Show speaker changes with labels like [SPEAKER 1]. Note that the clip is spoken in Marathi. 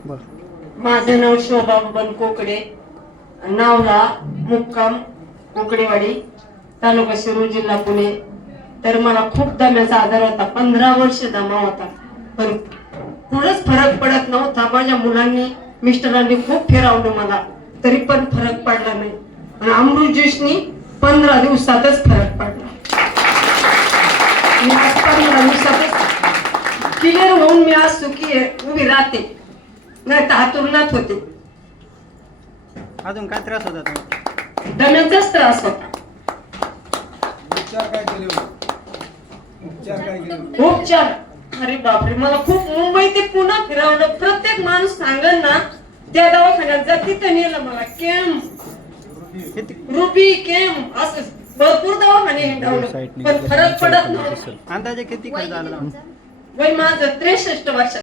[SPEAKER 1] माझं नाव शोभा बबन कोकडे, नावला मुक्काम कोकडेवाडी, तालुका शिरूर, जिल्हा पुणे. तर मला खूप दम्याचा आजार होता, 15 वर्ष दमा होता, पण कुठंच फरक पडत नव्हता. माझ्या मुलांनी मिस्टरांनी खूप फिरवलं मला, तरी पण फरक पडला नाही. आणि अमृत ज्यूसनी 15 दिवसातच फरक पडला. मी आज 15 दिवसातच क्लिअर होऊन मी आज सुखी उभी राहते, नाही तर हातुरणात होते.
[SPEAKER 2] अजून काय त्रास होता तुम्हाला?
[SPEAKER 1] दम्याचाच त्रास होता.
[SPEAKER 3] उपचार काय केले?
[SPEAKER 1] उपचार अरे बापरे, मला खूप मुंबई ते पुन्हा फिरवलं. प्रत्येक माणूस सांगल ना त्या दवाखान्यात जा, तिथं नेलं मला. रुबी केम असं भरपूर दवाखाने हिंडवलं, पण फरक पडत नव्हता.
[SPEAKER 2] अंदाजे किती खर्च आला?
[SPEAKER 1] वय माझं 63 वर्ष.